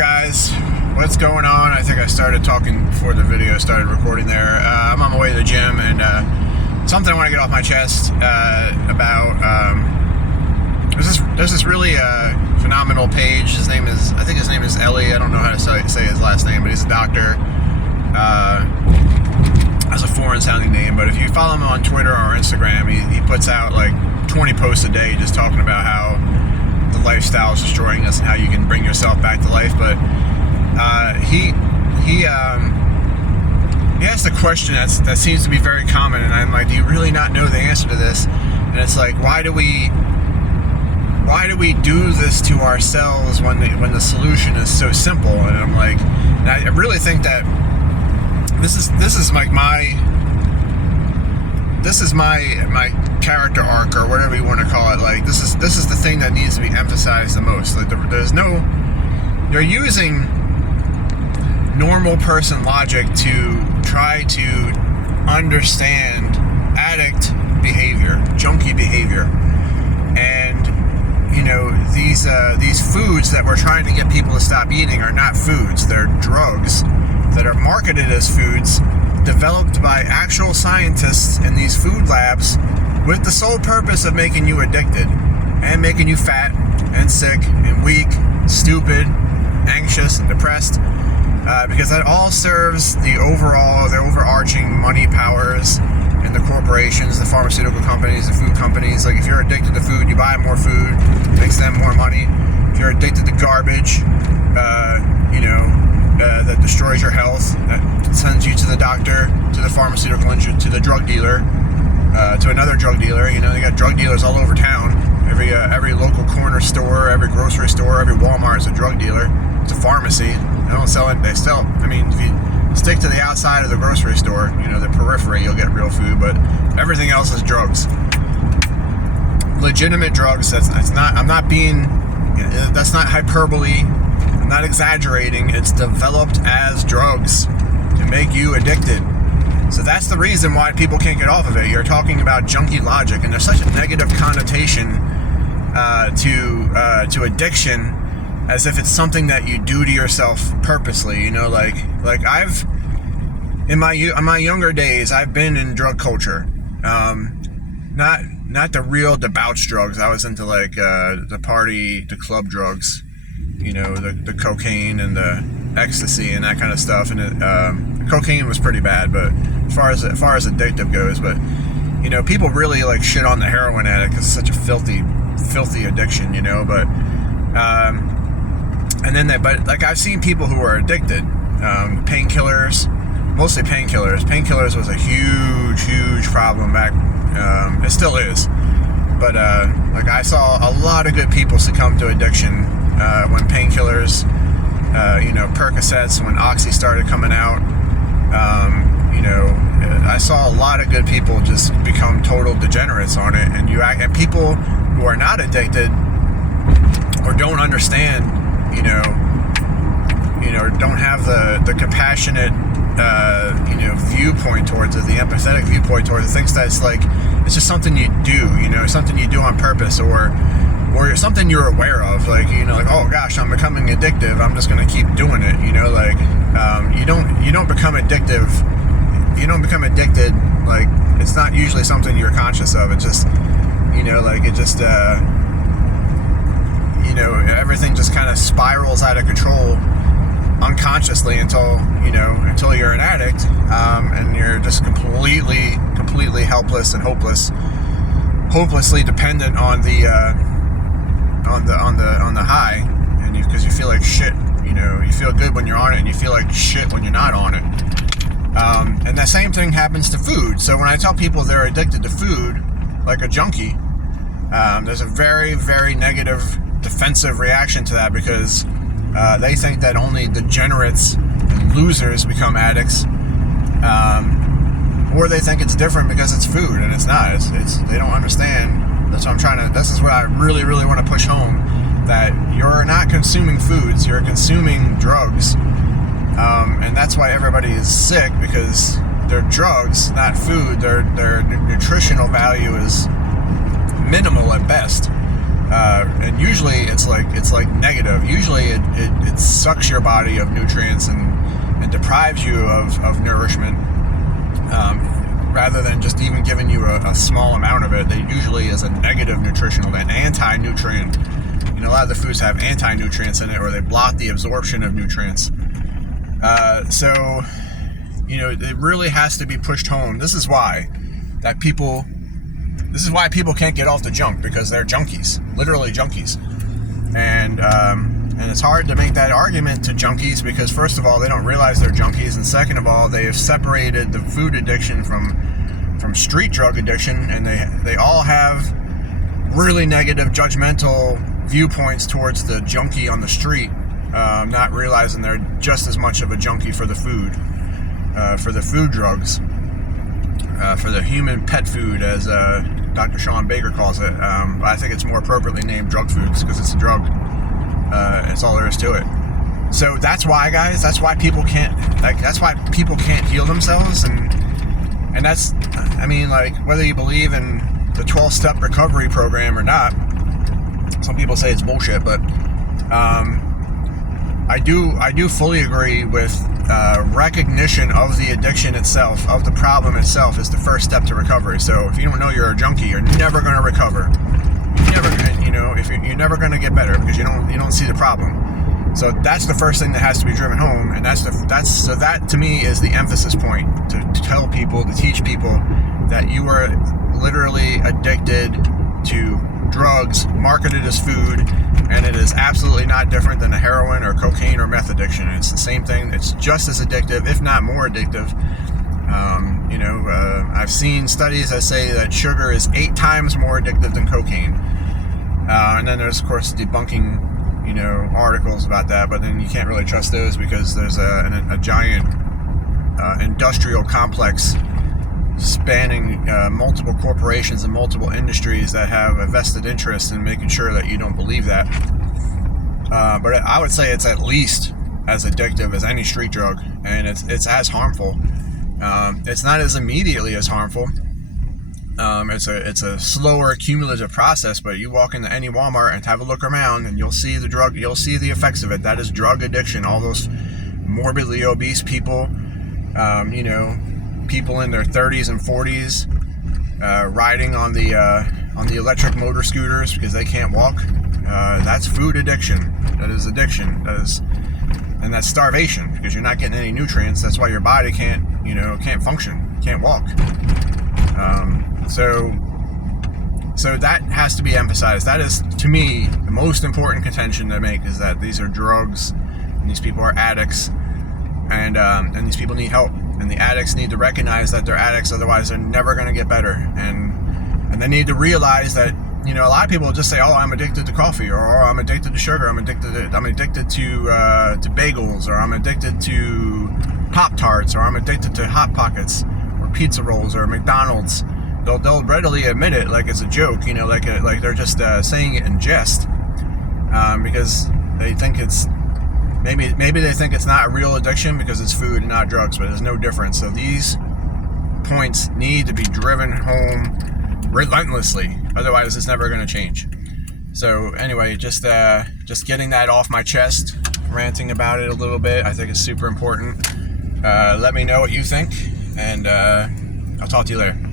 guys, what's going on? I think I started talking before the video started recording there. I'm on my way to the gym, and something I want to get off my chest about there's this really phenomenal page. I think his name is Ellie. I don't know how to say his last name, but he's a doctor. Has a foreign sounding name, but if you follow him on Twitter or Instagram, he puts out like 20 posts a day just talking about how the lifestyle is destroying us and how you can bring yourself back to life. But he asked a question that seems to be very common, and I'm like, do you really not know the answer to this? And it's like, why do we do this to ourselves when the solution is so simple? And I'm like, and I really think that this is like my character arc, or whatever you want to call it. Like, this is the thing that needs to be emphasized the most. Like, you're using normal person logic to try to understand addict behavior, junkie behavior, and these foods that we're trying to get people to stop eating are not foods. They're drugs that are marketed as foods, developed by actual scientists in these food labs with the sole purpose of making you addicted and making you fat and sick and weak, stupid, anxious, and depressed, because that all serves the overarching money powers and the corporations, the pharmaceutical companies, the food companies. Like, if you're addicted to food, you buy more food, makes them more money. If you're addicted to garbage, that destroys your health, that sends you to the doctor, to the pharmaceutical industry, to the drug dealer, to another drug dealer. They got drug dealers all over town. Every local corner store, every grocery store, every Walmart is a drug dealer. It's a pharmacy. They don't sell it. They still, if you stick to the outside of the grocery store, the periphery, you'll get real food, but everything else is drugs. Legitimate drugs. That's not hyperbole. I'm not exaggerating. It's developed as drugs to make you addicted. So that's the reason why people can't get off of it. You're talking about junkie logic, and there's such a negative connotation to addiction, as if it's something that you do to yourself purposely. Like I've in my younger days, I've been in drug culture. Not the real debauch drugs. I was into like the club drugs. The cocaine and the ecstasy and that kind of stuff. And cocaine was pretty bad, but as far as addictive goes, but people really like shit on the heroin addict because it's such a filthy addiction. But but like, I've seen people who are addicted, painkillers, mostly painkillers. Painkillers was a huge problem back. It still is, but like, I saw a lot of good people succumb to addiction when painkillers, Percocets, when Oxy started coming out. I saw a lot of good people just become total degenerates on it, and people who are not addicted or don't understand, don't have the compassionate, viewpoint towards it, the empathetic viewpoint towards it, thinks that it's just something you do, something you do on purpose, or something you're aware of, like, oh gosh, I'm becoming addictive, I'm just going to keep doing it, you don't become addictive. You don't become addicted, like, it's not usually something you're conscious of. It's just, everything just kind of spirals out of control unconsciously until you're an addict, and you're just completely helpless and hopelessly dependent on the high, and because you feel like shit. You feel good when you're on it, and you feel like shit when you're not on it. And the same thing happens to food. So when I tell people they're addicted to food, like a junkie, there's a very, very negative defensive reaction to that, because they think that only degenerates and losers become addicts, or they think it's different because it's food, and it's not. It's they don't understand. That's what I'm trying to. This is what I really, really want to push home, that you're not consuming foods, you're consuming drugs, and that's why everybody is sick, because they're drugs, not food. Their nutritional value is minimal at best. And usually it's like negative. Usually it's sucks your body of nutrients and deprives you of nourishment, rather than just even giving you a small amount of it. They usually is a negative nutritional, an anti-nutrient. A lot of the foods have anti-nutrients in it, or they block the absorption of nutrients. So it really has to be pushed home. This is why people can't get off the junk, because they're junkies, literally junkies. And it's hard to make that argument to junkies, because first of all, they don't realize they're junkies, and second of all, they have separated the food addiction from street drug addiction, and they all have really negative, judgmental viewpoints towards the junkie on the street, not realizing they're just as much of a junkie for the food drugs, for the human pet food, as Dr. Sean Baker calls it. I think it's more appropriately named drug foods, because it's a drug. It's all there is to it. So that's why, guys, that's why people can't heal themselves, and that's, whether you believe in the 12-step recovery program or not. Some people say it's bullshit, but I do fully agree with recognition of the addiction itself, of the problem itself, is the first step to recovery. So if you don't know you're a junkie, you're never going to recover. You're never going to get better, because you don't see the problem. So that's the first thing that has to be driven home, and that to me is the emphasis point, to tell people, to teach people that you are literally addicted to drugs marketed as food, and it is absolutely not different than a heroin or cocaine or meth addiction. It's the same thing. It's just as addictive, if not more addictive. I've seen studies that say that sugar is 8 times more addictive than cocaine, and then there's of course debunking articles about that, but then you can't really trust those, because there's a giant industrial complex spanning multiple corporations and multiple industries that have a vested interest in making sure that you don't believe that. But I would say it's at least as addictive as any street drug, and it's as harmful. It's not as immediately as harmful. It's a slower cumulative process, but you walk into any Walmart and have a look around, and you'll see the effects of it. That is drug addiction. All those morbidly obese people, people in their 30s and 40s, riding on the electric motor scooters because they can't walk. That's food addiction. That is addiction. And that's starvation, because you're not getting any nutrients. That's why your body can't function, can't walk. So that has to be emphasized. That is, to me, the most important contention to make, is that these are drugs, and these people are addicts, and these people need help, and the addicts need to recognize that they're addicts, otherwise they're never going to get better, and they need to realize that, a lot of people just say, oh, I'm addicted to coffee, or I'm addicted to sugar, I'm addicted to bagels, or I'm addicted to Pop-Tarts, or I'm addicted to Hot Pockets, or pizza rolls, or McDonald's. They'll readily admit it like it's a joke, like they're just saying it in jest, because they think it's maybe they think it's not a real addiction because it's food and not drugs, but there's no difference. So these points need to be driven home relentlessly, otherwise it's never going to change. So anyway, just getting that off my chest, ranting about it a little bit, I think it's super important. Let me know what you think, and I'll talk to you later.